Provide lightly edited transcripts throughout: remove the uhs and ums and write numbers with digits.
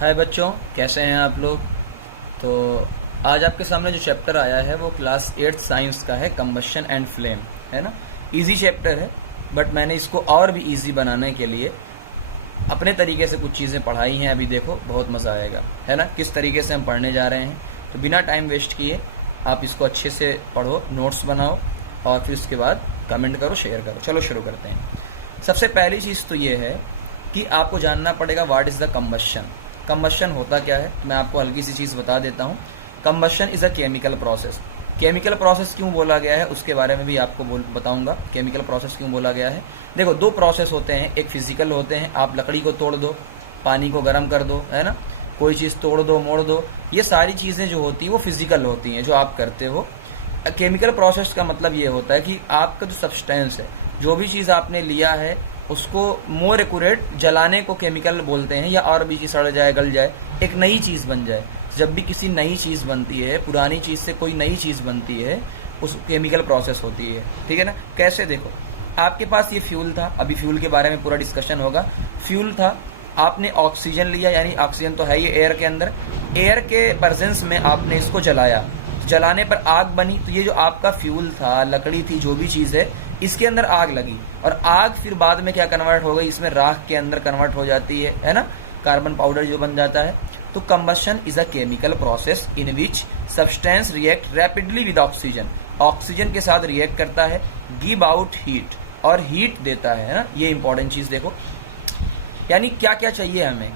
हाय बच्चों, कैसे हैं आप लोग। तो आज आपके सामने जो चैप्टर आया है वो क्लास 8 साइंस का है, कंबशन एंड फ्लेम, है ना। इजी चैप्टर है, बट मैंने इसको और भी इजी बनाने के लिए अपने तरीके से कुछ चीज़ें पढ़ाई हैं। अभी देखो, बहुत मज़ा आएगा, है ना। किस तरीके से हम पढ़ने जा रहे हैं, तो बिना टाइम वेस्ट किए आप इसको अच्छे से पढ़ो, नोट्स बनाओ और फिर उसके बाद कमेंट करो, शेयर करो। चलो शुरू करते हैं। सबसे पहली चीज़ तो ये है कि आपको जानना पड़ेगा what is the combustion. Combustion होता क्या है, मैं आपको हल्की सी चीज़ बता देता हूँ। Combustion is a chemical process. Chemical process क्यों बोला गया है उसके बारे में भी आपको बताऊंगा। केमिकल प्रोसेस क्यों बोला गया है, देखो दो प्रोसेस होते हैं। एक फिजिकल होते हैं, आप लकड़ी को तोड़ दो, पानी को गर्म कर दो, है ना, कोई चीज़ तोड़ दो, मोड़ दो, ये सारी चीज़ें जो होती हैं वो फिजिकल होती हैं, जो आप करते हो। केमिकल प्रोसेस का मतलब ये होता है कि आपका जो सब्सटेंस है, जो भी चीज़ आपने लिया है, उसको मोर एक्यूरेट जलाने को केमिकल बोलते हैं, या और भी चीज़ सड़ जाए, गल जाए, एक नई चीज़ बन जाए। जब भी किसी नई चीज़ बनती है, पुरानी चीज़ से कोई नई चीज़ बनती है, उस केमिकल प्रोसेस होती है, ठीक है ना। कैसे, देखो आपके पास ये फ्यूल था, अभी फ्यूल के बारे में पूरा डिस्कशन होगा। फ्यूल था, आपने ऑक्सीजन लिया, यानी ऑक्सीजन तो है ये एयर के अंदर, एयर के प्रेजेंस में आपने इसको जलाया, जलाने पर आग बनी। तो ये जो आपका फ्यूल था, लकड़ी थी, जो भी चीज़ है, इसके अंदर आग लगी, और आग फिर बाद में क्या कन्वर्ट हो गई, इसमें राख के अंदर कन्वर्ट हो जाती है ना, कार्बन पाउडर जो बन जाता है। तो combustion is a chemical process in which substance react rapidly with oxygen. Oxygen के साथ रिएक्ट करता है, गिव आउट हीट, और हीट देता है ना। ये इंपॉर्टेंट चीज देखो, यानी क्या क्या चाहिए हमें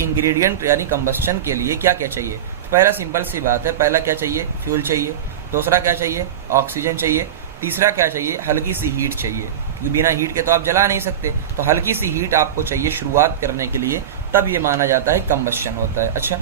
इंग्रेडिएंट, यानी कंबशन के लिए क्या क्या चाहिए। पहला सिंपल सी बात है, पहला क्या चाहिए, फ्यूल चाहिए। दूसरा क्या चाहिए, ऑक्सीजन चाहिए। तीसरा क्या चाहिए, हल्की सी हीट चाहिए, क्योंकि बिना हीट के तो आप जला नहीं सकते। तो हल्की सी हीट आपको चाहिए शुरुआत करने के लिए, तब ये माना जाता है कंबशन होता है। अच्छा,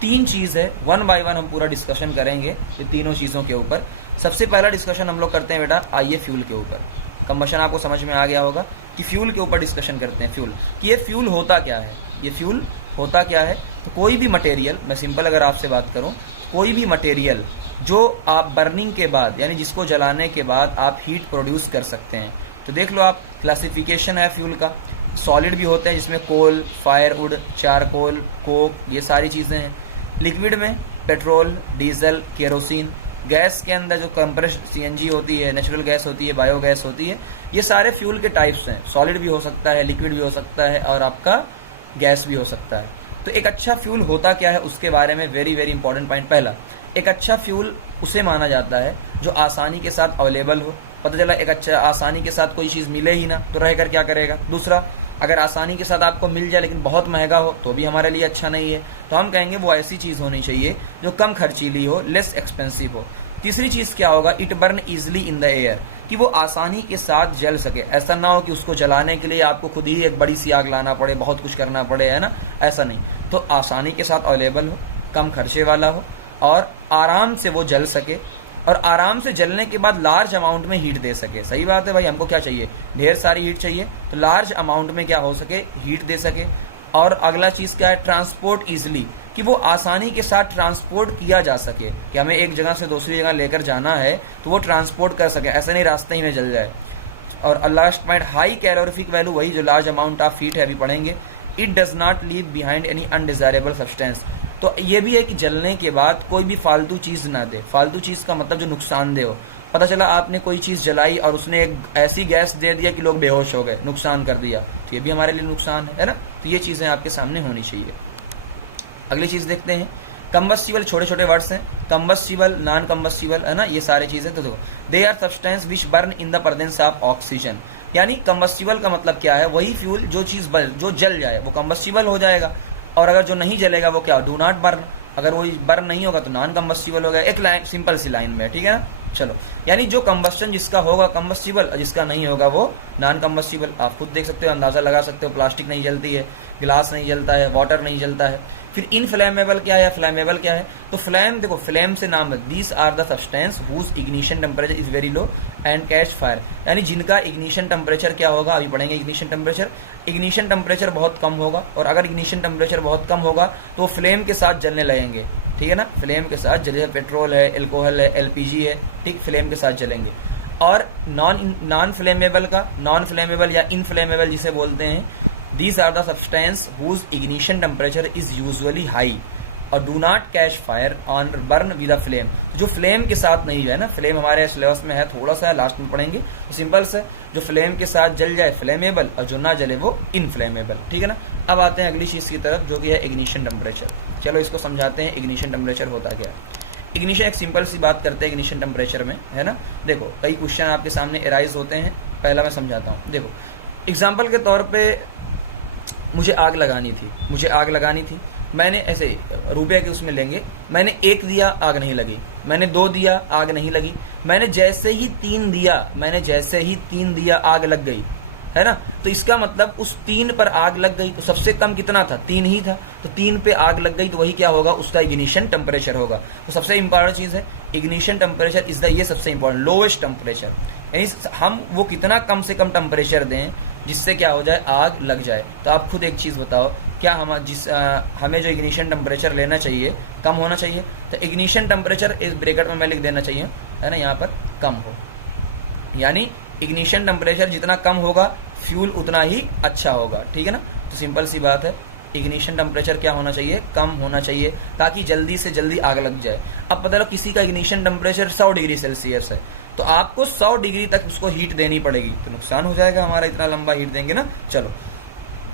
तीन चीज है, वन बाय वन हम पूरा डिस्कशन करेंगे ये तीनों चीजों के ऊपर। सबसे पहला डिस्कशन हम लोग करते हैं बेटा, आइए फ्यूल के ऊपर। कंबशन आपको समझ में आ गया होगा कि फ्यूल के ऊपर डिस्कशन करते हैं। फ्यूल कि ये फ्यूल होता क्या है, ये फ्यूल होता क्या है। तो कोई भी मटेरियल, मैं सिंपल अगर आपसे बात करूं, कोई भी मटेरियल जो आप बर्निंग के बाद, यानी जिसको जलाने के बाद आप हीट प्रोड्यूस कर सकते हैं। तो देख लो आप, क्लासिफिकेशन है फ्यूल का। सॉलिड भी होते हैं जिसमें कोल, फायरवुड, चारकोल, कोक, ये सारी चीज़ें हैं। लिक्विड में पेट्रोल, डीजल, केरोसिन। गैस के अंदर जो कंप्रेस्ड सीएनजी होती है, नेचुरल गैस होती है, बायोगैस होती है, ये सारे फ्यूल के टाइप्स हैं। सॉलिड भी हो सकता है, लिक्विड भी हो सकता है, और आपका गैस भी हो सकता है। तो एक अच्छा फ्यूल होता क्या है उसके बारे में वेरी वेरी इंपॉर्टेंट पॉइंट। पहला, एक अच्छा फ्यूल उसे माना जाता है जो आसानी के साथ अवेलेबल हो। पता चला एक अच्छा, आसानी के साथ कोई चीज़ मिले ही ना तो रहकर क्या करेगा। दूसरा, अगर आसानी के साथ आपको मिल जाए लेकिन बहुत महंगा हो तो भी हमारे लिए अच्छा नहीं है। तो हम कहेंगे वो ऐसी चीज़ होनी चाहिए जो कम खर्चीली हो, लेस एक्सपेंसिव हो। तीसरी चीज़ क्या होगा, it burn easily in the air, कि वो आसानी के साथ जल सके। ऐसा ना हो कि उसको जलाने के लिए आपको खुद ही एक बड़ी सी आग लाना पड़े, बहुत कुछ करना पड़े, है ना, ऐसा नहीं। तो आसानी के साथ अवेलेबल हो, कम खर्चे वाला हो, और आराम से वो जल सके, और आराम से जलने के बाद लार्ज अमाउंट में हीट दे सके। सही बात है भाई, हमको क्या चाहिए, ढेर सारी हीट चाहिए, तो लार्ज अमाउंट में क्या हो सके, हीट दे सके। और अगला चीज़ क्या है, ट्रांसपोर्ट इजिली, कि वो आसानी के साथ ट्रांसपोर्ट किया जा सके, कि हमें एक जगह से दूसरी जगह लेकर जाना है तो वो ट्रांसपोर्ट कर सके, ऐसा नहीं रास्ते ही में जल जाए। और last point, high calorific value, वही जो लार्ज अमाउंट ऑफ हीट है, अभी पढ़ेंगे। It does not leave behind any undesirable substance, तो ये भी है कि जलने के बाद कोई भी फालतू चीज़ ना दे। फालतू चीज़ का मतलब जो नुकसानदेह हो। पता चला आपने कोई चीज़ जलाई और उसने एक ऐसी गैस दे दिया कि लोग बेहोश हो गए, नुकसान कर दिया, तो ये भी हमारे लिए नुकसान है ना। तो ये चीज़ें आपके सामने होनी चाहिए। अगली चीज़ देखते हैं, कंबस्टिबल, छोटे छोटे वर्ड्स हैं, कंबस्टिबल, नॉन कंबस्टिबल, है ना, ये सारे चीज़ें। तो देखो, they are substance which burn in the presence of oxygen. यानी कंबस्टिबल का मतलब क्या है, वही फ्यूल जो चीज़ जो जल जाए वो कंबस्टिबल हो जाएगा, और अगर जो नहीं जलेगा वो क्या, डू नॉट बर्न। अगर वो बर्न नहीं होगा तो नॉन कंबस्टिबल हो गया। एक लाइन, सिंपल सी लाइन में, ठीक है ना। चलो, यानी जो कंबस्टन जिसका होगा कंबस्टिबल, जिसका नहीं होगा वो नॉन कंबस्टिबल। आप खुद देख सकते हो, अंदाजा लगा सकते हो, प्लास्टिक नहीं जलती है, गिलास नहीं जलता है, वाटर नहीं जलता है। फिर इनफ्लेमेबल क्या है, फ्लेमेबल क्या है। तो फ्लेम, देखो फ्लेम से नाम है, these are the substance whose ignition temperature is very low and catch fire, यानी जिनका इग्निशन टेम्परेचर क्या होगा, अभी पढ़ेंगे इग्निशन टेम्परेचर। इग्निशन टेम्परेचर बहुत कम होगा, और अगर इग्निशन टेम्परेचर बहुत कम होगा तो फ्लेम के साथ जलने लगेंगे, ठीक है ना। फ्लेम के साथ जले, पेट्रोल है, एल्कोहल है, एलपीजी है, ठीक, फ्लेम के साथ जलेंगे। और नॉन फ्लेमेबल का, नॉन फ्लेमेबल या इनफ्लेमेबल जिसे बोलते हैं, these are the substance whose ignition temperature is usually high और do not catch fire on burn with a flame. जो फ्लेम के साथ नहीं है ना, फ्लेम हमारे सिलेबस में है, थोड़ा सा लास्ट में पढ़ेंगे, तो सिंपल से जो फ्लेम के साथ जल जाए फ्लेमेबल और जो ना जले वो इनफ्लेमेबल, ठीक है ना। अब आते हैं अगली चीज की तरफ जो कि है इग्निशन टेम्परेचर। चलो इसको समझाते हैं इग्निशन टेम्परेचर होता क्या है। इग्निशन एक सिंपल सी बात करते हैं इग्निशन टेम्परेचर में, है ना। देखो कई क्वेश्चन आपके सामने एराइज होते हैं, पहला मैं समझाता हूँ। देखो एग्जाम्पल के तौर पे मुझे आग लगानी थी, मैंने ऐसे रुपये के उसमें लेंगे, मैंने 1 दिया आग नहीं लगी, मैंने 2 दिया आग नहीं लगी, मैंने जैसे ही 3 दिया आग लग गई, है ना। तो इसका मतलब उस 3 पर आग लग गई, तो सबसे कम कितना था, 3 ही था, तो 3 पे आग लग गई, तो वही क्या होगा, उसका इग्निशन टेम्परेचर होगा। तो सबसे इंपॉर्टेंट चीज है इग्निशन टेम्परेचर इज द, ये सबसे इंपॉर्टेंट लोएस्ट टेम्परेचर, यानी हम वो कितना कम से कम टेम्परेचर दें जिससे क्या हो जाए, आग लग जाए। तो आप खुद एक चीज बताओ, क्या हमें जो इग्निशन टेम्परेचर लेना चाहिए कम होना चाहिए, तो इग्निशन टेम्परेचर इस ब्रैकेट में मैं लिख देना चाहिए, है ना, यहाँ पर कम हो, यानी इग्निशन टेम्परेचर जितना कम होगा फ्यूल उतना ही अच्छा होगा, ठीक है ना। तो सिंपल सी बात है, इग्निशन टेम्परेचर क्या होना चाहिए, कम होना चाहिए, ताकि जल्दी से जल्दी आग लग जाए। अब पता लो किसी का इग्निशन टेम्परेचर 100 डिग्री सेल्सियस है, तो आपको 100 डिग्री तक उसको हीट देनी पड़ेगी, तो नुकसान हो जाएगा हमारा, इतना लंबा हीट देंगे ना। चलो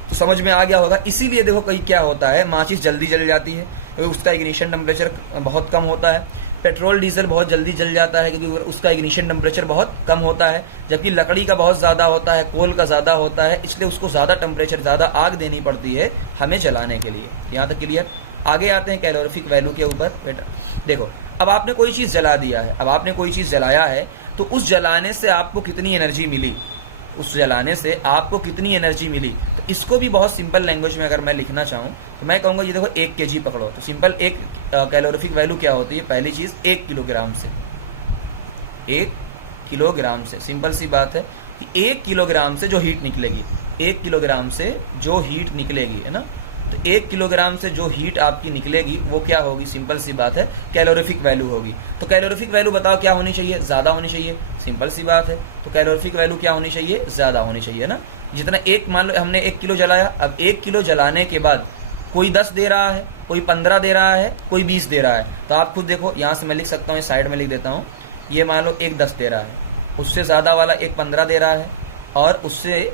तो समझ में आ गया होगा। इसीलिए देखो कहीं क्या होता है, माचिस जल्दी जल जाती है क्योंकि उसका इग्निशन टेम्परेचर बहुत कम होता है। पेट्रोल डीजल बहुत जल्दी जल जाता है क्योंकि उसका इग्निशन टेम्परेचर बहुत कम होता है, जबकि लकड़ी का बहुत ज्यादा होता है, कोल का ज्यादा होता है, इसलिए उसको ज्यादा टेम्परेचर, ज्यादा आग देनी पड़ती है हमें जलाने के लिए। यहाँ तक क्लियर। आगे आते हैं कैलोरीफिक वैल्यू के ऊपर। बेटा देखो, अब आपने कोई चीज जला दिया है, अब आपने कोई चीज जलाया है, तो उस जलाने से आपको कितनी एनर्जी मिली, तो इसको भी बहुत सिंपल लैंग्वेज में अगर मैं लिखना चाहूँ तो मैं कहूँगा ये देखो 1 kg पकड़ो, तो सिंपल एक कैलोरीफिक वैल्यू क्या होती है, पहली चीज 1 किलोग्राम से, सिंपल सी बात है कि 1 किलोग्राम से जो हीट निकलेगी, है ना, तो 1 किलोग्राम से जो हीट आपकी निकलेगी वो क्या होगी, सिंपल सी बात है कैलोरीफिक वैल्यू होगी। तो कैलोरीफिक वैल्यू बताओ क्या होनी चाहिए, ज्यादा होनी चाहिए, सिंपल सी बात है। तो कैलोरीफिक वैल्यू क्या होनी चाहिए, ज्यादा होनी चाहिए ना। जितना मान लो हमने 1 किलो जलाया, अब 1 किलो जलाने के बाद कोई 10 दे रहा है, कोई 15 दे रहा है, कोई 20 दे रहा है, तो आप खुद देखो, यहाँ से मैं लिख सकता हूँ, साइड में लिख देता हूँ, ये मान लो एक 10 दे रहा है, उससे ज्यादा वाला एक 15 दे रहा है, और उससे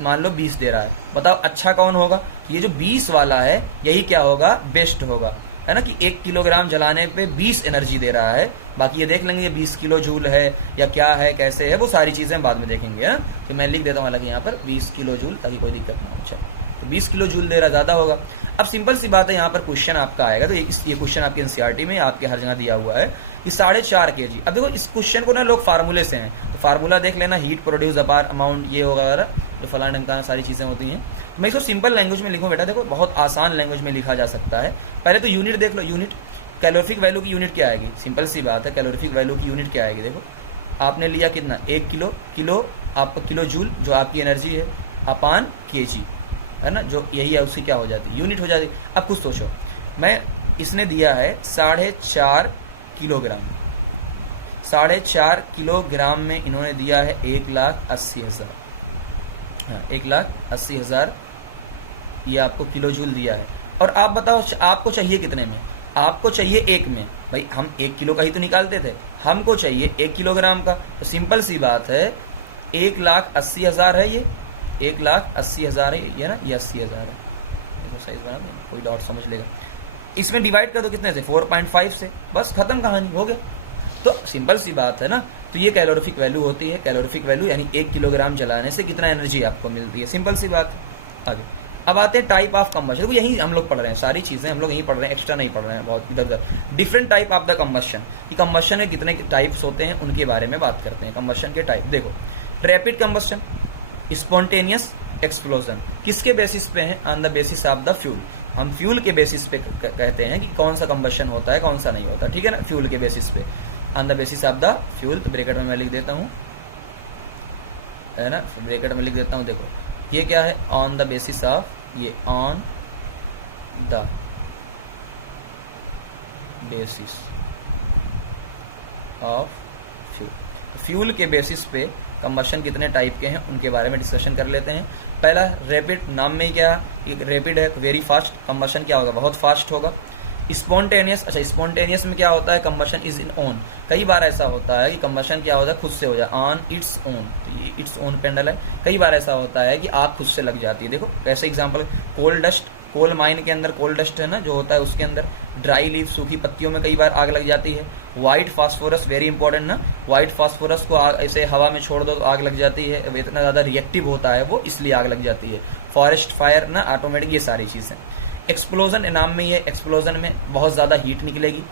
मान लो 20 दे रहा है। बताओ अच्छा कौन होगा, ये जो 20 वाला है यही क्या होगा, बेस्ट होगा, है ना, कि 1 किलोग्राम जलाने पे 20 एनर्जी दे रहा है। बाकी ये देख लेंगे ये 20 किलो जूल है या क्या है, कैसे है, वो सारी चीजें बाद में देखेंगे, है। तो मैं लिख देता हूँ हालांकि यहाँ पर 20 किलो जूल, ताकि कोई दिक्कत ना हो। अच्छा, तो 20 किलो जूल दे रहा, ज्यादा होगा। अब सिंपल सी बात है, यहाँ पर क्वेश्चन आपका आएगा, तो ये क्वेश्चन आपके एनसीईआरटी में आपके हर जगह दिया हुआ है कि 4.5 kg। अब देखो इस क्वेश्चन को ना लोग फार्मूले से हैं, तो फार्मूला देख लेना, हीट प्रोड्यूस अपार अमाउंट, ये होगा जो फलाना ढंकाना सारी चीजें होती हैं। मैं इसको सिंपल लैंग्वेज में लिखूं बेटा, देखो बहुत आसान लैंग्वेज में लिखा जा सकता है। पहले तो यूनिट देख लो, यूनिट कैलोरीफिक वैल्यू की यूनिट क्या आएगी, सिंपल सी बात है, कैलोरीफिक वैल्यू की यूनिट क्या आएगी, देखो आपने लिया कितना, 1 किलो आपका किलो जूल जो आपकी एनर्जी है अपान kg, है ना, जो यही है उसकी क्या हो जाती है, यूनिट हो जाती है। अब कुछ सोचो, मैं इसने दिया है 4.5 किलोग्राम, 4.5 किलोग्राम में इन्होंने दिया है 1,80,000, हाँ 1,80,000 ये आपको किलो जूल दिया है। और आप बताओ आपको चाहिए कितने में, आपको चाहिए 1 में, भाई हम 1 किलो का ही तो निकालते थे, हमको चाहिए 1 किलोग्राम का। तो सिंपल सी बात है 1,80,000 है, ये 1,80,000 है ये ना, ये 80,000 है, देखो साइज बना दो, कोई डॉट समझ लेगा। इसमें डिवाइड कर दो कितने से, 4.5 से, बस खत्म कहानी, हो गया। तो सिंपल सी बात है ना। तो ये कैलोरीफिक वैल्यू होती है, कैलोरीफिक वैल्यू यानी 1 किलोग्राम जलाने से कितना एनर्जी आपको मिलती है, सिंपल सी बात है। आगे अब आते हैं टाइप ऑफ कंबशन, देखो यही हम लोग पढ़ रहे हैं, सारी चीजें हम लोग यही पढ़ रहे हैं, एक्स्ट्रा नहीं पढ़ रहे हैं बहुत इधर उधर। Different type of the combustion, कि कंबशन में कितने टाइप्स होते हैं उनके बारे में बात करते हैं। कंबशन के टाइप देखो, रैपिड कंबशन, स्पॉन्टेनियस एक्सप्लोजन, किसके बेसिस पे है, on the basis of the fuel. हम फ्यूल के बेसिस पे कहते हैं कि कौन सा कंबशन होता है कौन सा नहीं होता, ठीक है ना, फ्यूल के बेसिस पे, on the basis of the fuel. तो ब्रैकेट में मैं लिख देता हूँ, है ना, ब्रैकेट में लिख देता हूँ, देखो ये क्या है, ऑन द बेसिस ऑफ, ये on the basis of fuel, fuel के बेसिस पे कंबशन कितने टाइप के हैं उनके बारे में डिस्कशन कर लेते हैं। पहला रैपिड, नाम में ही क्या है, रैपिड है, वेरी फास्ट। कंबशन क्या होगा, बहुत फास्ट होगा। स्पॉन्टेनियस, अच्छा स्पॉन्टेनियस में क्या होता है, कंबशन इज इन ओन। कई बार ऐसा होता है कि कंबशन क्या होता है, खुद से हो जाए, on it's own, it's own पेंडल है। कई बार ऐसा होता है कि आग खुद से लग जाती है। देखो कैसे example, coal dust, coal mine के अंदर कोल डस्ट है ना जो होता है, उसके अंदर ड्राई लीफ, सूखी पत्तियों में कई बार आग लग जाती है। व्हाइट फास्फोरस, वेरी इंपॉर्टेंट ना, व्हाइट फास्फोरस को ऐसे हवा में छोड़ दो तो आग लग जाती है, इतना ज्यादा रिएक्टिव होता है वो, इसलिए आग लग जाती है। फॉरेस्ट फायर ना, ऑटोमेटिक, ये सारी चीजें। एक्सप्लोजन नाम में ही है, एक्सप्लोजन में बहुत ज्यादा हीट निकलेगी,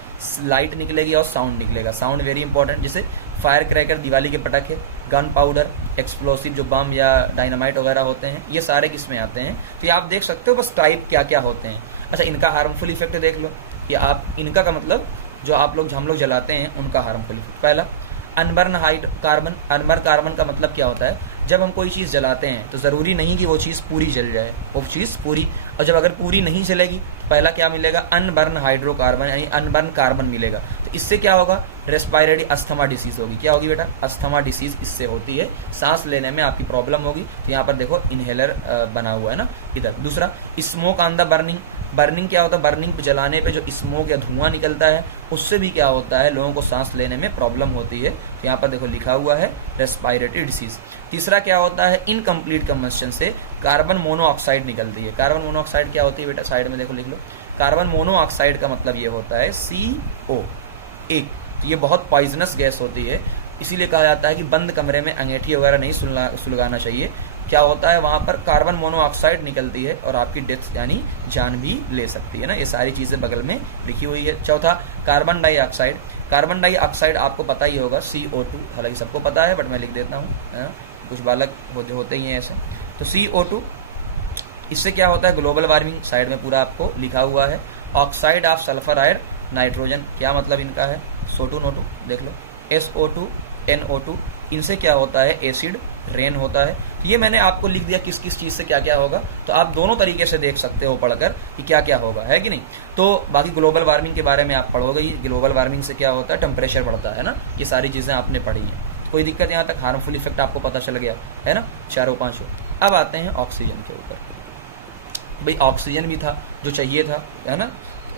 लाइट निकलेगी और साउंड निकलेगा। साउंड वेरी इंपॉर्टेंट, जैसे फायर क्रैकर, दिवाली के पटाखे, गन पाउडर, एक्सप्लोसिव जो बम या डायनामाइट वगैरह होते हैं, ये सारे किसमें आते हैं। तो ये आप देख सकते हो बस टाइप क्या क्या होते हैं। अच्छा, इनका हार्मफुल इफेक्ट देख लो, कि आप इनका का मतलब जो हम लोग जलाते हैं उनका हार्मफुल इफेक्ट। पहला unburn hide carbon, unburn carbon का मतलब क्या होता है, जब हम कोई चीज जलाते हैं तो जरूरी नहीं कि वो चीज पूरी जल जाए, वो चीज पूरी, और जब अगर पूरी नहीं जलेगी तो पहला क्या मिलेगा, अनबर्न हाइड्रोकार्बन यानी अनबर्न कार्बन मिलेगा। तो इससे क्या होगा, रेस्पिरेटरी अस्थमा डिसीज होगी। क्या होगी बेटा, अस्थमा डिसीज इससे होती है, सांस लेने में आपकी प्रॉब्लम होगी। तो यहाँ पर देखो इनहेलर बना हुआ है ना इधर। दूसरा smoke on the burning, burning क्या होता है, बर्निंग जलाने पे जो स्मोक या धुआं निकलता है उससे भी क्या होता है, लोगों को सांस लेने में प्रॉब्लम होती है। तो यहाँ पर देखो लिखा हुआ है रेस्पिरेटरी डिसीज। तीसरा क्या होता है, इनकम्प्लीट कंबशन से कार्बन मोनोऑक्साइड निकलती है। कार्बन मोनोऑक्साइड क्या होती है बेटा, साइड में देखो लिख लो। कार्बन मोनोऑक्साइड का मतलब ये होता है CO, एक। तो ये बहुत पॉइजनस गैस होती है, इसीलिए कहा जाता है कि बंद कमरे में अंगीठी वगैरह नहीं सुलगाना चाहिए। क्या होता है, वहां पर कार्बन मोनोऑक्साइड निकलती है और आपकी डेथ यानी जान भी ले सकती है ना। ये सारी चीजें बगल में लिखी हुई है। चौथा कार्बन डाइऑक्साइड, कार्बन डाइऑक्साइड आपको पता ही होगा CO2, हालांकि सबको पता है बट मैं लिख देता हूँ, कुछ बालक होते ही हैं ऐसे। तो CO2, इससे क्या होता है, ग्लोबल वार्मिंग, साइड में पूरा आपको लिखा हुआ है। Oxide of sulphur and nitrogen, क्या मतलब इनका है, SO2 NO2 देख लो, SO2 NO2, इनसे क्या होता है, एसिड रेन होता है। ये मैंने आपको लिख दिया किस किस चीज से क्या क्या होगा, तो आप दोनों तरीके से देख सकते हो पढ़कर कि क्या क्या होगा, है कि नहीं। तो बाकी ग्लोबल वार्मिंग के बारे में आप पढ़ोगे ही, ग्लोबल वार्मिंग से क्या होता है, टेम्परेचर बढ़ता है ना, ये सारी चीजें आपने पढ़ी हैं। कोई दिक्कत यहाँ तक, हार्मफुल इफेक्ट आपको पता चल गया है ना, चारों पांचों। अब आते हैं ऑक्सीजन के ऊपर। भाई ऑक्सीजन भी था जो चाहिए था, है ना,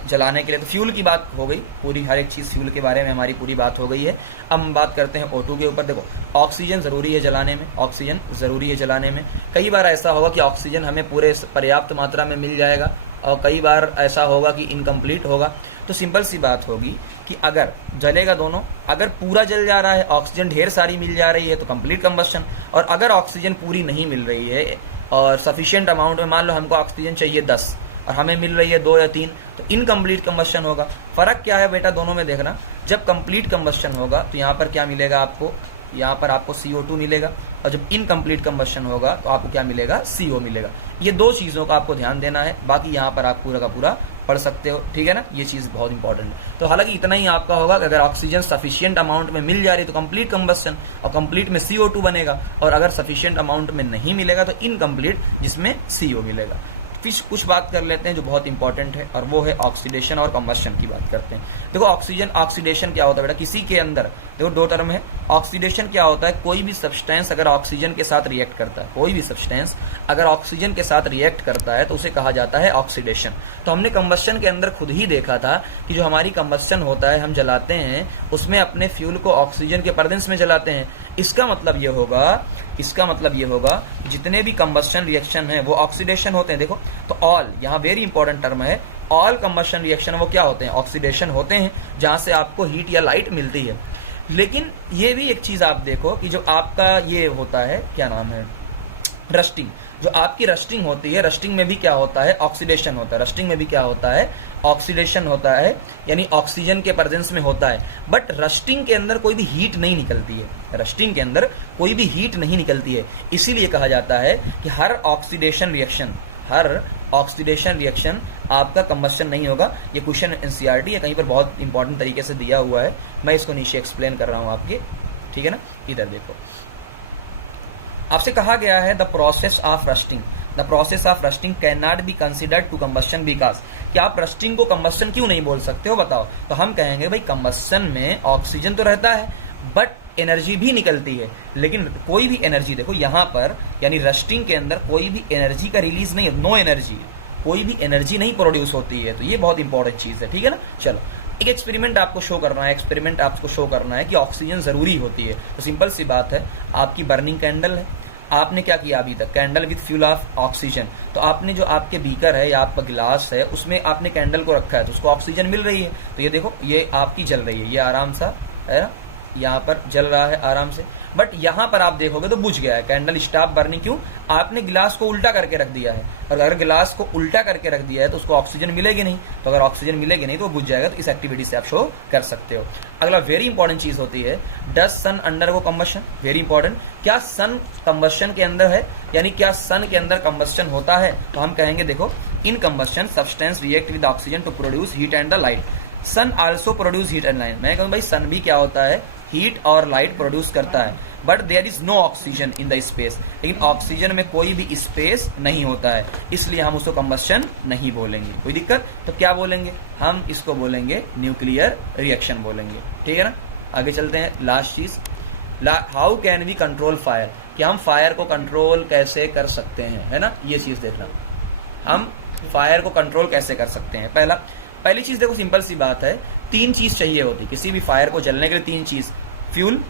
जलाने के लिए। तो फ्यूल की बात हो गई पूरी, हर एक चीज फ्यूल के बारे में हमारी पूरी बात हो गई है। अब हम बात करते हैं O2 के ऊपर। देखो ऑक्सीजन जरूरी है जलाने में, ऑक्सीजन जरूरी है जलाने में। कई बार ऐसा होगा कि ऑक्सीजन हमें पूरे पर्याप्त मात्रा में मिल जाएगा और कई बार ऐसा होगा कि इनकम्प्लीट होगा। तो सिंपल सी बात होगी कि अगर जलेगा दोनों, अगर पूरा जल जा रहा है, ऑक्सीजन ढेर सारी मिल जा रही है तो कंप्लीट कंबशन, और अगर ऑक्सीजन पूरी नहीं मिल रही है और सफिशिएंट अमाउंट में, मान लो हमको ऑक्सीजन चाहिए 10 और हमें मिल रही है 2 या 3, तो इनकम्प्लीट कंबशन होगा। फर्क क्या है बेटा दोनों में देखना, जब कंप्लीट कंबशन होगा तो यहाँ पर क्या मिलेगा आपको, यहाँ पर आपको CO2 मिलेगा, और जब इनकम्प्लीट कंबशन होगा तो आपको क्या मिलेगा, CO मिलेगा। ये दो चीजों का आपको ध्यान देना है, बाकी यहाँ पर आप पूरा का पूरा पढ़ सकते हो, ठीक है ना, ये चीज बहुत इंपॉर्टेंट है। तो हालांकि इतना ही आपका होगा कि अगर ऑक्सीजन सफिशिएंट अमाउंट में मिल जा रही है तो कंप्लीट कंबशन, और कंप्लीट में CO2 बनेगा, और अगर सफिशिएंट अमाउंट में नहीं मिलेगा तो इनकम्प्लीट, जिसमें CO मिलेगा। फिर कुछ बात कर लेते हैं जो बहुत इंपॉर्टेंट है, और वो है ऑक्सीडेशन और कंबशन की बात करते हैं। देखो ऑक्सीजन, ऑक्सीडेशन क्या होता है बेटा, किसी के अंदर देखो दो टर्म है। ऑक्सीडेशन क्या होता है, कोई भी सब्सटेंस अगर ऑक्सीजन के साथ रिएक्ट करता है, कोई भी सब्सटेंस अगर ऑक्सीजन के साथ रिएक्ट करता है तो उसे कहा जाता है ऑक्सीडेशन। तो हमने कंबशन के अंदर खुद ही देखा था कि जो हमारी कंबशन होता है, हम जलाते हैं उसमें अपने फ्यूल को ऑक्सीजन के प्रेजेंस में जलाते हैं। इसका मतलब ये होगा जितने भी कंबशन रिएक्शन है वो ऑक्सीडेशन होते हैं। देखो तो ऑल, यहाँ वेरी इंपॉर्टेंट टर्म है, ऑल कंबशन रिएक्शन वो क्या होते हैं, ऑक्सीडेशन होते हैं, जहां से आपको हीट या लाइट मिलती है। लेकिन ये भी एक चीज आप देखो कि जो आपका ये होता है, क्या नाम है, रस्टिंग, जो आपकी रस्टिंग होती है, रस्टिंग में भी क्या होता है, ऑक्सीडेशन होता है। रस्टिंग में भी क्या होता है, ऑक्सीडेशन होता है, यानी ऑक्सीजन के प्रेजेंस में होता है। बट रस्टिंग के अंदर कोई भी हीट नहीं निकलती है, रस्टिंग के अंदर कोई भी हीट नहीं निकलती है। इसीलिए कहा जाता है कि हर ऑक्सीडेशन रिएक्शन आपका कंबशन नहीं होगा। ये क्वेश्चन एनसीईआरटी या कहीं पर बहुत इंपॉर्टेंट तरीके से दिया हुआ है, मैं इसको नीचे एक्सप्लेन कर रहा हूं आपके, ठीक है ना। इधर देखो, आपसे कहा गया है the process of rusting can not be considered to combustion because, कि आप रस्टिंग को कंबशन क्यों नहीं बोल सकते हो, बताओ। तो हम कहेंगे भाई कंबशन में ऑक्सीजन तो रहता है बट एनर्जी भी निकलती है। लेकिन कोई भी एनर्जी देखो यहाँ पर, यानी रस्टिंग के अंदर कोई भी एनर्जी का रिलीज नहीं है, नो एनर्जी, कोई भी एनर्जी नहीं प्रोड्यूस होती है। तो ये बहुत इंपॉर्टेंट चीज है, ठीक है ना। चलो एक एक्सपेरिमेंट आपको शो करना है, एक्सपेरिमेंट आपको शो करना है कि ऑक्सीजन जरूरी होती है। तो सिंपल सी बात है, आपकी बर्निंग कैंडल है, आपने क्या किया अभी तक, candle with fuel of oxygen. तो आपने जो आपके बीकर है या आपका गिलास है उसमें आपने कैंडल को रखा है, तो उसको ऑक्सीजन मिल रही है। तो ये देखो ये आपकी जल रही है, ये आराम सा है ना, यहाँ पर जल रहा है आराम से। बट यहाँ पर आप देखोगे तो बुझ गया है, कैंडल स्टॉप बर्निंग। क्यों? आपने गिलास को उल्टा करके रख दिया है, और अगर गिलास को उल्टा करके रख दिया है तो उसको ऑक्सीजन मिलेगी नहीं। तो अगर ऑक्सीजन मिलेगी नहीं तो वो बुझ जाएगा। तो इस एक्टिविटी से आप शो कर सकते हो। अगला वेरी इंपॉर्टेंट चीज होती है, does sun undergo combustion. Very important, क्या सन कंबशन के अंदर है, यानी क्या सन के अंदर कंबशन होता है? तो हम कहेंगे देखो, in combustion substance react with oxygen to produce heat and the light. Sun also produce heat and light. मैं कहूँ भाई सन भी क्या होता है, हीट और लाइट प्रोड्यूस करता है, but there is no oxygen in the space. लेकिन ऑक्सीजन में कोई भी स्पेस नहीं होता है, इसलिए हम उसको कंबस्शन नहीं बोलेंगे। कोई दिक्कत? तो क्या बोलेंगे हम? इसको बोलेंगे न्यूक्लियर रिएक्शन बोलेंगे, ठीक है ना। आगे चलते हैं, लास्ट चीज, how can we control fire. कि हम फायर को कंट्रोल कैसे कर सकते हैं, है ना, ये चीज देखना, हम फायर को कंट्रोल कैसे कर सकते हैं। पहली चीज देखो, सिंपल सी बात है, 3 चीज चाहिए होती किसी भी फायर को जलने के लिए। 3 चीज, फ्यूल,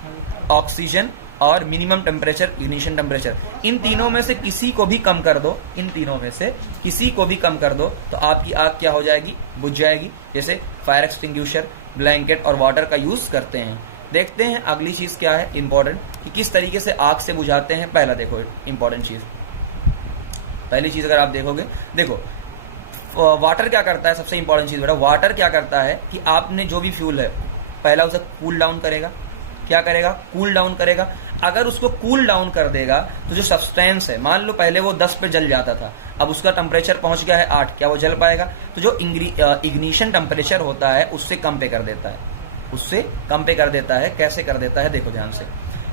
ऑक्सीजन और मिनिमम टेम्परेचर, इग्निशन टेम्परेचर। इन तीनों में से किसी को भी कम कर दो, इन तीनों में से किसी को भी कम कर दो तो आपकी आग क्या हो जाएगी, बुझ जाएगी। जैसे फायर एक्सटिंग्विशर, ब्लैंकेट और वाटर का यूज करते हैं। देखते हैं अगली चीज क्या है इंपॉर्टेंट, कि किस तरीके से आग से बुझाते हैं। पहला देखो इंपॉर्टेंट चीज, पहली चीज अगर आप देखोगे, देखो वाटर क्या करता है, सबसे इंपॉर्टेंट चीज बेटा, वाटर क्या करता है कि आपने जो भी फ्यूल है पहला उसे कूल डाउन करेगा। क्या करेगा? कूल डाउन करेगा। अगर उसको कूल डाउन कर देगा तो जो सब्सटेंस है, मान लो पहले वो 10 पे जल जाता था, अब उसका टेम्परेचर पहुंच गया है 8, क्या वो जल पाएगा? तो जो इग्निशन टेम्परेचर होता है उससे कम पे कर देता है, उससे कम पे कर देता है। कैसे कर देता है देखो ध्यान से,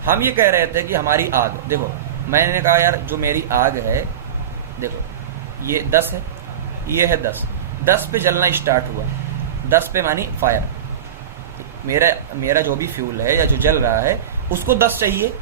हम ये कह रहे थे कि हमारी आग, देखो मैंने कहा यार जो मेरी आग है, देखो ये 10 है, ये है 10 पे जलना स्टार्ट हुआ, 10 पे मानी फायर। मेरा जो भी फ्यूल है या जो जल रहा है उसको 10 चाहिए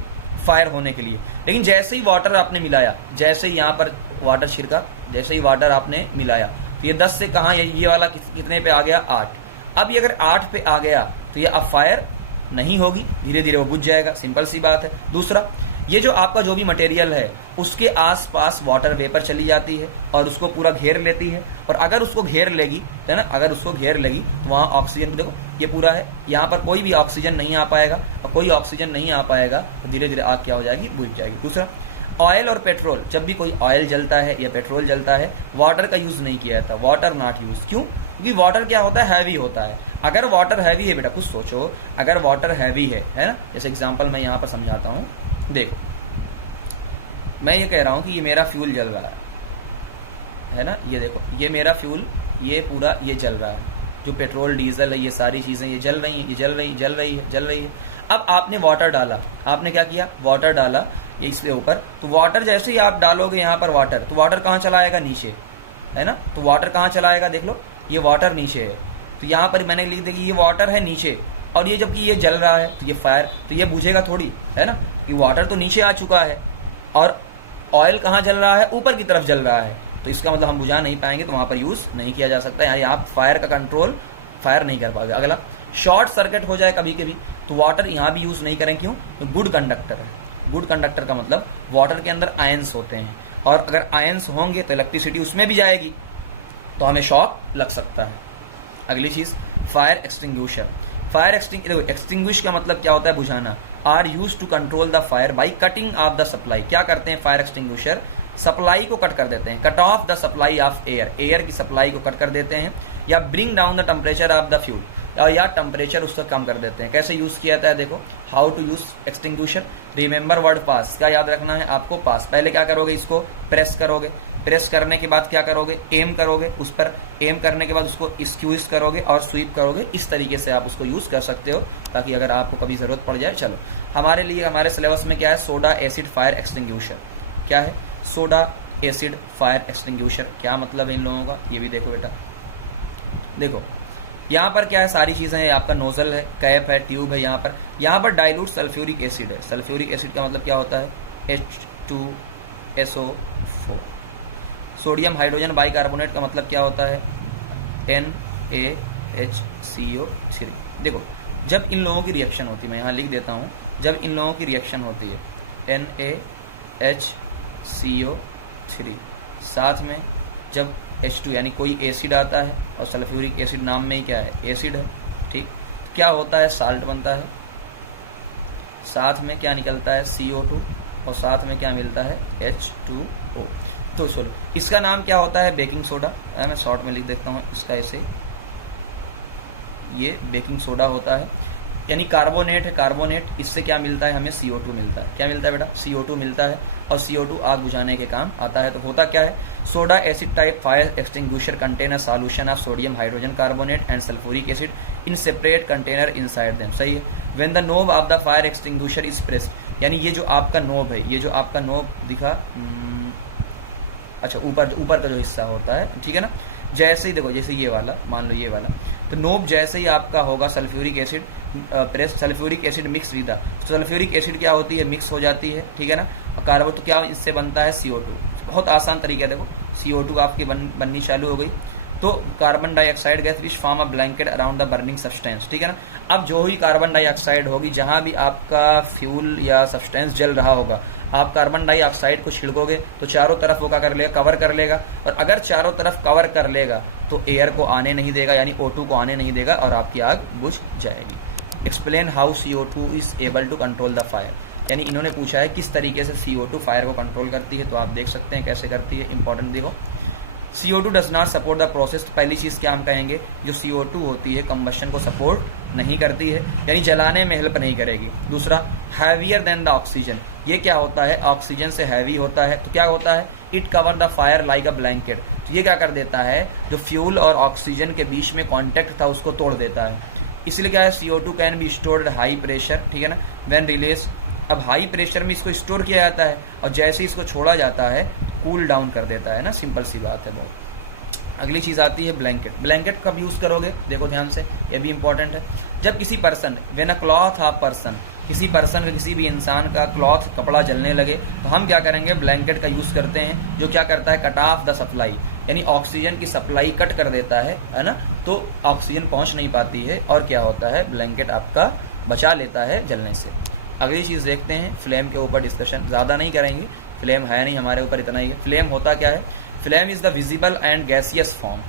फायर होने के लिए। लेकिन जैसे ही वाटर आपने मिलाया, जैसे ही यहाँ पर वाटर छिड़का, जैसे ही वाटर आपने मिलाया, तो ये 10 से कहाँ, ये वाला कितने पे आ गया? 8। अब ये अगर 8 पे आ गया तो ये अब फायर नहीं होगी, धीरे धीरे वो बुझ जाएगा, सिंपल सी बात है। दूसरा, ये जो आपका जो भी मटेरियल है उसके आसपास वाटर वेपर चली जाती है और उसको पूरा घेर लेती है। और अगर उसको घेर लेगी, है ना, अगर उसको घेर लेगी तो वहां ऑक्सीजन, देखो ये पूरा है, यहाँ पर कोई भी ऑक्सीजन नहीं आ पाएगा, और कोई ऑक्सीजन नहीं आ पाएगा तो धीरे धीरे आग क्या हो जाएगी, बुझ जाएगी। दूसरा, ऑयल और पेट्रोल, जब भी कोई ऑयल जलता है या पेट्रोल जलता है, वाटर का यूज नहीं किया जाता, वाटर नॉट यूज। क्यों? क्योंकि वाटर क्या होता है, हैवी होता है। अगर वाटर हैवी है बेटा, कुछ सोचो, अगर वाटर हैवी है ना, जैसे एग्जाम्पल मैं यहाँ पर समझाता हूँ। देखो मैं ये कह रहा हूं कि ये मेरा फ्यूल जल रहा है ना, ये देखो ये मेरा फ्यूल, ये पूरा ये जल रहा है, जो पेट्रोल डीजल है ये सारी चीजें ये जल रही हैं, ये जल रही है। अब आपने वाटर डाला, आपने क्या किया, वाटर डाला इसके ऊपर, तो वाटर जैसे ही आप डालोगे यहाँ पर वाटर, तो वाटर कहाँ चला आएगा, नीचे, है ना। तो वाटर कहाँ चला आएगा, देख लो ये वाटर नीचे है, तो यहाँ पर मैंने लिख दिया कि ये वाटर है नीचे, और ये जबकि ये जल रहा है तो ये फायर, तो ये बुझेगा थोड़ी, है ना, कि वाटर तो नीचे आ चुका है और ऑयल कहाँ जल रहा है, ऊपर की तरफ जल रहा है, तो इसका मतलब हम बुझा नहीं पाएंगे, तो वहां पर यूज नहीं किया जा सकता, यानी आप फायर का कंट्रोल फायर नहीं कर पाओगे। अगला, शॉर्ट सर्किट हो जाए कभी कभी तो वाटर यहाँ भी यूज नहीं करें। क्यों? तो गुड कंडक्टर है। गुड कंडक्टर का मतलब वाटर के अंदर आयंस होते हैं, और अगर आयंस होंगे तो इलेक्ट्रिसिटी उसमें भी जाएगी, तो हमें शॉक लग सकता है। अगली चीज, फायर एक्सटिंग्विशर। फायर एक्सटिंग्विश का मतलब क्या होता है, बुझाना। Are use to control the fire by cutting off the supply. क्या करते हैं फायर एक्सटिंग्विशर, सप्लाई को कट कर देते हैं, cut off the supply of air, air की सप्लाई को कट कर देते हैं, या bring down the temperature of the fuel, या टेम्परेचर उसका कम कर देते हैं। कैसे यूज किया जाता है, देखो how to use extinguisher. Remember word pass, क्या याद रखना है आपको, पास। पहले क्या करोगे, इसको प्रेस करोगे, प्रेस करने के बाद क्या करोगे, एम करोगे उस पर, एम करने के बाद उसको स्क्यूज करोगे और स्वीप करोगे। इस तरीके से आप उसको यूज कर सकते हो, ताकि अगर आपको कभी जरूरत पड़ जाए। चलो हमारे लिए हमारे सिलेबस में क्या है, सोडा एसिड फायर एक्सटिंग्विशर। क्या है सोडा एसिड फायर एक्सटिंग्विशर, क्या मतलब है इन लोगों का, ये भी देखो बेटा। देखो यहाँ पर क्या है, सारी चीजें हैं, आपका नोजल है, कैप है, ट्यूब है। यहाँ पर डाइल्यूट सल्फ्यूरिक एसिड है। सल्फ्यूरिक एसिड का मतलब क्या होता है, H2SO4। सोडियम हाइड्रोजन बाइकार्बोनेट का मतलब क्या होता है, NaHCO3। देखो जब इन लोगों की रिएक्शन होती है, मैं यहाँ लिख देता हूँ, जब इन लोगों की रिएक्शन होती है NaHCO3, साथ में जब H2 यानी कोई एसिड आता है, और सल्फ्यूरिक एसिड नाम में ही क्या है, एसिड है, ठीक। क्या होता है, साल्ट बनता है, साथ में क्या निकलता है, CO2, और साथ में क्या मिलता है, H2O। तो सॉरी, इसका नाम क्या होता है, बेकिंग सोडा। मैं शॉर्ट में लिख देता हूँ इसका ऐसे, ये बेकिंग सोडा होता है। यानी कार्बोनेट है, कार्बोनेट, इससे क्या मिलता है, हमें CO2 मिलता है। क्या मिलता है बेटा, CO2 मिलता है, और CO2 आग बुझाने के काम आता है। तो होता क्या है, soda acid type fire extinguisher contain a solution of sodium hydrogen carbonate and sulphuric acid in separate container inside them. सही है। When the knob of the fire extinguisher is pressed, यानी ये जो आपका नोब है, ये जो आपका नोब दिखा, अच्छा ऊपर का जो हिस्सा होता है, ठीक है ना, जैसे ही देखो, जैसे ये वाला, मान लो ये वाला, तो नोब जैसे ही आपका होगा sulphuric acid press, sulphuric acid mix with the, sulphuric acid क्या होती है, मिक्स हो जाती है, ठीक है ना, और कार्बन, तो क्या इससे बनता है, CO2। बहुत आसान तरीका है, देखो CO2 आपकी बननी चालू हो गई, तो carbon dioxide gas which form a blanket around the burning substance, ठीक है ना। अब जो ही कार्बन डाइऑक्साइड होगी, जहां भी आपका फ्यूल या सब्सटेंस जल रहा होगा, आप कार्बन डाइऑक्साइड को छिड़कोगे तो चारों तरफ वो क्या कर लेगा, कवर कर लेगा। और अगर चारों तरफ कवर कर लेगा तो एयर को आने नहीं देगा, यानी O2 को आने नहीं देगा, और आपकी आग बुझ जाएगी। Explain how CO2 is able to control the fire, यानी इन्होंने पूछा है किस तरीके से CO2 फायर को कंट्रोल करती है। तो आप देख सकते हैं कैसे करती है, इंपॉर्टेंट देखो। CO2 does not support the process. पहली चीज क्या हम कहेंगे, जो CO2 होती है कंबशन को सपोर्ट नहीं करती है, यानी जलाने में हेल्प नहीं करेगी। दूसरा, हैवियर देन द ऑक्सीजन, ये क्या होता है, ऑक्सीजन से हैवी होता है। तो क्या होता है, it cover the fire like a blanket, तो ये क्या कर देता है, जो फ्यूल और ऑक्सीजन के बीच में कॉन्टेक्ट था उसको तोड़ देता है। इसलिए क्या है, CO2 can be stored high pressure, ठीक है ना, व्हेन रिलीज। अब हाई प्रेशर में इसको स्टोर किया जाता है, और जैसे ही इसको छोड़ा जाता है कूल डाउन कर देता है ना, सिंपल सी बात है बहुत। अगली चीज आती है ब्लैंकेट। ब्लैंकेट कब यूज करोगे, देखो ध्यान से, ये भी इंपॉर्टेंट है। जब किसी person, when a cloth of person, किसी पर्सन का, किसी भी इंसान का क्लॉथ, कपड़ा जलने लगे, तो हम क्या करेंगे, ब्लैंकेट का यूज करते हैं, जो क्या करता है, कट ऑफ द सप्लाई, यानी ऑक्सीजन की सप्लाई कट कर देता है ना, तो ऑक्सीजन पहुंच नहीं पाती है, और क्या होता है, ब्लैंकेट आपका बचा लेता है जलने से। अगली चीज देखते हैं, फ्लेम के ऊपर डिस्कशन ज्यादा नहीं करेंगे, फ्लेम है नहीं हमारे ऊपर, इतना ही है। फ्लेम होता क्या है, flame is the visible and gaseous form,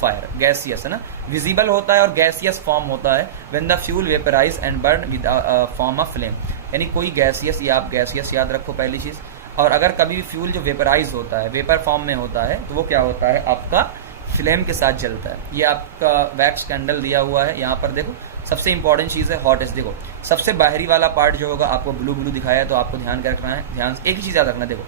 fire gaseous है ना, विजिबल होता है और गैसियस फॉर्म होता है। When the fuel vaporise and burn with form of flame, यानी कोई गैसियस, या आप गैसियस याद रखो पहली चीज। और अगर कभी भी फ्यूल जो वेपराइज होता है, वेपर फॉर्म में होता है, तो वो क्या होता है, आपका फ्लेम के साथ जलता है। ये आपका वैक्स कैंडल दिया हुआ है, यहाँ पर देखो सबसे इंपॉर्टेंट चीज है हॉटेस्ट। देखो सबसे बाहरी वाला पार्ट जो होगा, आपको ब्लू ब्लू दिखाया है, तो आपको ध्यान क्या रखना है, ध्यान से एक ही चीज याद रखना। देखो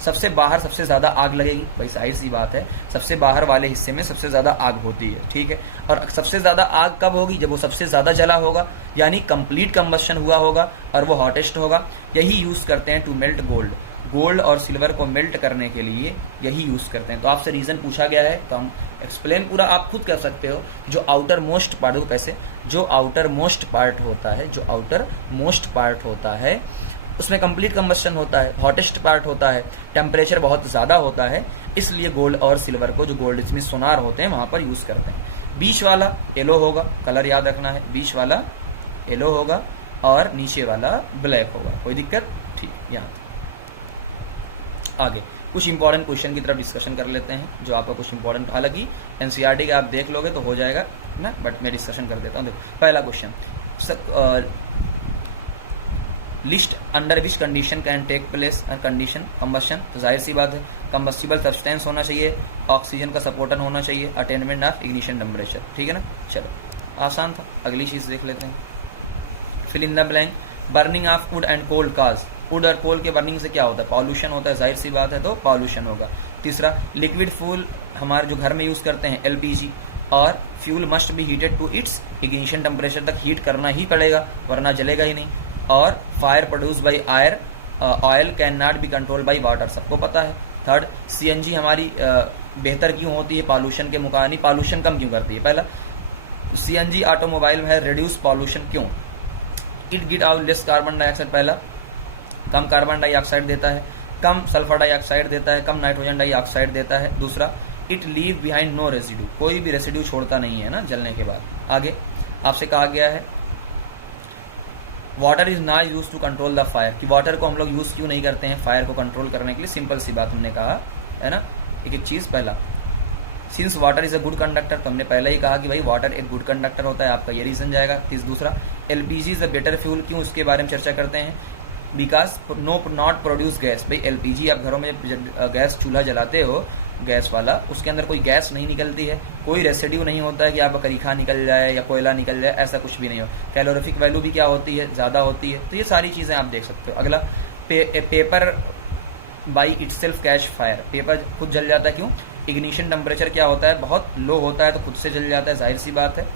सबसे बाहर सबसे ज्यादा आग लगेगी, भाई साइड सी बात है, सबसे बाहर वाले हिस्से में सबसे ज्यादा आग होती है, ठीक है। और सबसे ज्यादा आग कब होगी, जब वो सबसे ज्यादा जला होगा, यानी कंप्लीट कंबशन हुआ होगा, और वो हॉटेस्ट होगा। यही यूज करते हैं टू मेल्ट गोल्ड, गोल्ड और सिल्वर को मेल्ट करने के लिए यही यूज करते हैं। तो आपसे रीजन पूछा गया है, तो हम एक्सप्लेन पूरा आप खुद कर सकते हो। जो आउटर मोस्ट पार्ट, कैसे, जो आउटर मोस्ट पार्ट होता है, जो आउटर मोस्ट पार्ट होता है, उसमें कंप्लीट कंबशन होता है, हॉटेस्ट पार्ट होता है, टेम्परेचर बहुत ज्यादा होता है, इसलिए गोल्ड और सिल्वर को, जो गोल्ड स्मिथ सोनार होते हैं, वहां पर यूज करते हैं। बीच वाला येलो होगा, कलर याद रखना है, बीच वाला येलो होगा और नीचे वाला ब्लैक होगा, कोई दिक्कत, ठीक। यहाँ आगे कुछ इंपॉर्टेंट क्वेश्चन की तरफ डिस्कशन कर लेते हैं, जो आपका कुछ इंपॉर्टेंट, हालांकि एनसीईआरटी का आप देख लोगे तो हो जाएगा ना, बट मैं डिस्कशन कर देता हूँ। देखो पहला question, list under which condition can take place condition combustion. तो जाहिर सी बात है, कंबस्टिबल सब्सटेंस होना चाहिए, ऑक्सीजन का सपोर्टन होना चाहिए, अटेनमेंट ऑफ इग्निशन टेम्परेचर, ठीक है ना। चलो आसान था, अगली चीज देख लेते हैं। Fill in the blank, burning of wood and coal cause, wood और कोल के बर्निंग से क्या होता है, पॉल्यूशन होता है, जाहिर सी बात है, तो पॉल्यूशन होगा। तीसरा, लिक्विड फ्यूल हमारे जो घर में यूज करते हैं LPG, और fuel must be heated to its ignition temperature तक हीट करना ही पड़ेगा, वरना जलेगा ही नहीं। और fire produce by oil can not be control by water, सबको पता है। थर्ड, CNG हमारी बेहतर क्यों होती है पॉल्यूशन के मुकाबले, पॉल्यूशन कम क्यों करती है। पहला, CNG ऑटोमोबाइल में है रिड्यूस पॉल्यूशन, क्यों? It get out less carbon dioxide, पहला कम कार्बन डाइऑक्साइड देता है, कम सल्फर डाइऑक्साइड देता है, कम नाइट्रोजन डाइऑक्साइड देता है। दूसरा, it leave behind no residue, कोई भी रेसिड्यू छोड़ता नहीं है ना जलने के बाद। आगे आपसे कहा गया है water is not use to control the fire, कि वाटर को हम लोग यूज क्यों नहीं करते हैं फायर को कंट्रोल करने के लिए? सिंपल सी बात हमने कहा है ना, एक एक चीज। पहला, since water is a good conductor, तो हमने पहले ही कहा कि भाई वाटर एक गुड कंडक्टर होता है, आपका ये रीजन जाएगा। दूसरा, LPG is a better fuel, क्यों? उसके बारे में चर्चा करते हैं। बिकॉज नॉट प्रोड्यूस गैस, भाई LPG आप घरों में गैस चूल्हा जलाते हो गैस वाला, उसके अंदर कोई गैस नहीं निकलती है, कोई रेसिड्यू नहीं होता है कि आपका करीखा निकल जाए या कोयला निकल जाए, ऐसा कुछ भी नहीं हो। कैलोरीफिक वैल्यू भी क्या होती है? ज़्यादा होती है। तो ये सारी चीज़ें आप देख सकते हो। अगला, paper by itself catch fire, paper खुद जल जाता है, क्यों? इग्निशन टेम्परेचर क्या होता है? बहुत लो होता है, तो खुद से जल जाता है, जाहिर सी बात है।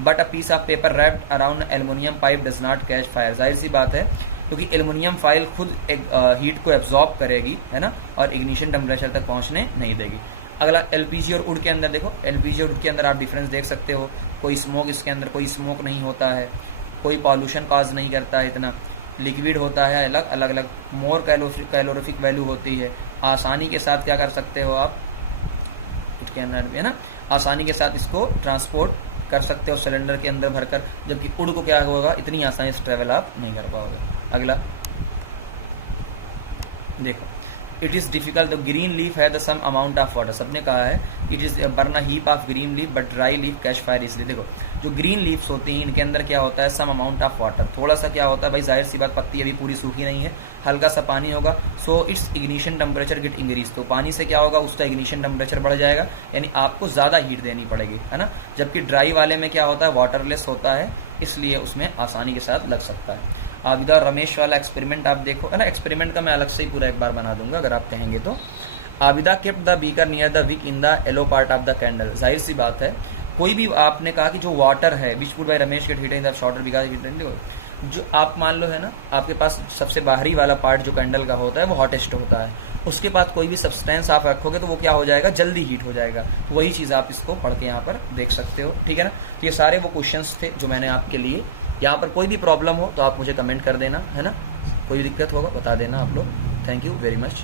But a piece of paper wrapped around aluminium pipe does not catch fire, जाहिर सी बात है, क्योंकि एल्युमिनियम फाइल खुद एक हीट को एब्जॉर्ब करेगी, है ना, और इग्निशन टेम्परेचर तक पहुंचने नहीं देगी। अगला, LPG और वुड के अंदर देखो, LPG और वुड के अंदर आप डिफरेंस देख सकते हो, कोई स्मोक, इसके अंदर कोई स्मोक नहीं होता है, कोई पॉल्यूशन कॉज नहीं करता है, इतना लिक्विड होता है, अलग अलग मोर कैलोरीफिक वैल्यू होती है। आसानी के साथ क्या कर सकते हो आप वुड के अंदर, है ना, आसानी के साथ इसको ट्रांसपोर्ट कर सकते हो सिलेंडर के अंदर भरकर, जबकि वुड को क्या होगा, इतनी आसानी से ट्रेवल आप नहीं कर पाओगे। अगला देखो, it is difficult, green leaf है the some amount of water, सबने कहा है it is burn a heap of green leaf but dry leaf catch fire easily. देखो, जो ग्रीन लीव्स होती हैं इनके अंदर क्या होता है, सम अमाउंट ऑफ वाटर, थोड़ा सा क्या होता है भाई, जाहिर सी बात पत्ती अभी पूरी सूखी नहीं है, हल्का सा पानी होगा, so it's ignition temperature gate increase, तो पानी से क्या होगा, उसका इग्निशन टेम्परेचर बढ़ जाएगा, यानी आपको ज्यादा हीट देनी पड़ेगी, है ना। जबकि ड्राई वाले में क्या होता है, वाटरलेस होता है, इसलिए उसमें आसानी के साथ लग सकता है। आबिदा और रमेश वाला एक्सपेरिमेंट आप देखो, है ना, एक्सपेरिमेंट का मैं अलग से ही पूरा एक बार बना दूंगा अगर आप कहेंगे तो। Abida kept the beaker near the wick in the yellow part of the candle, जाहिर सी बात है, कोई भी आपने कहा कि जो वाटर है which put buy Ramesh get heat in the shorter because जो आप मान लो, है ना, आपके पास सबसे बाहरी वाला पार्ट जो कैंडल का होता है वो हॉटेस्ट होता है, उसके बाद कोई भी सब्सटेंस आप रखोगे तो वो क्या हो जाएगा, जल्दी हीट हो जाएगा। वही चीज आप इसको पढ़ के यहाँ पर देख सकते हो, ठीक है ना। ये सारे वो क्वेश्चंस थे जो मैंने आपके लिए। यहाँ पर कोई भी प्रॉब्लम हो तो आप मुझे कमेंट कर देना, है ना, कोई दिक्कत होगा बता देना आप लोग। Thank you very much.